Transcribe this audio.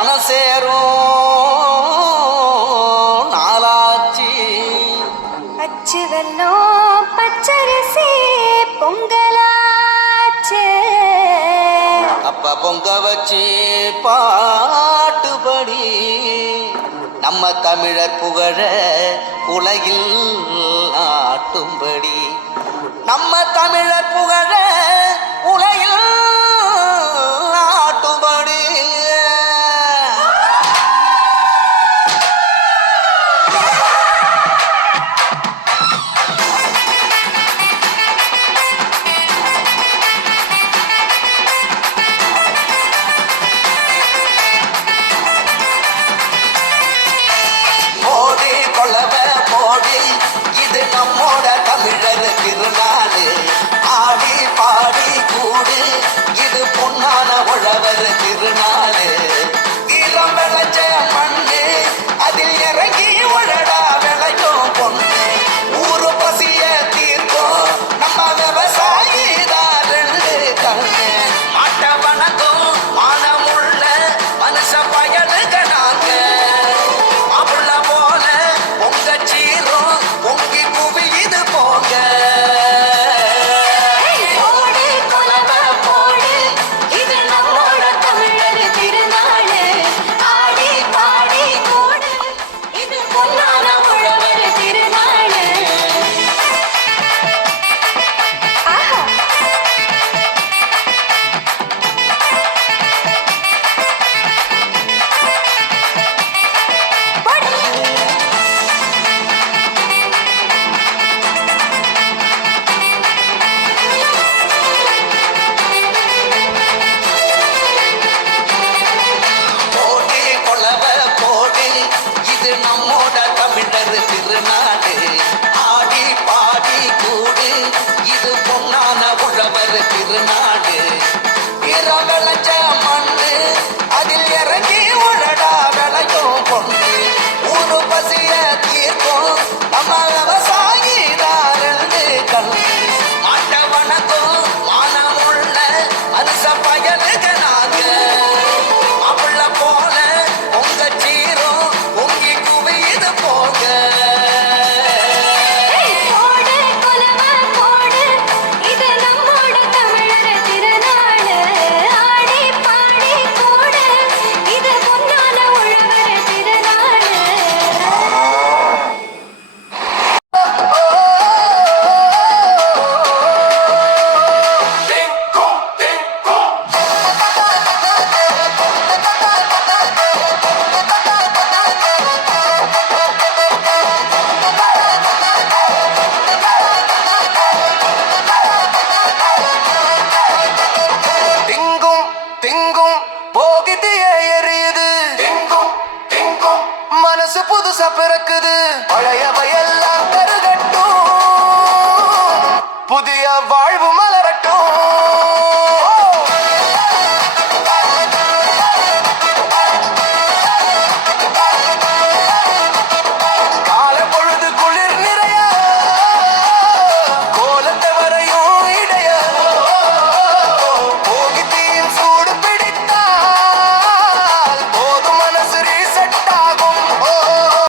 மனம் சேரும் நாளாச்சு. அச்சு வெல்லம் பச்சரிசி பொங்கலாச்சு. அப்ப பொங்க வச்சு பாட்டுபடி நம்ம தமிழர் புகழ உலகில் ஆட்டும்படி. நம்ம தமிழர் புகழ புதுசு புதுசா பிறக்குது. பழையவையெல்லாம் கருகட்டும். புதிய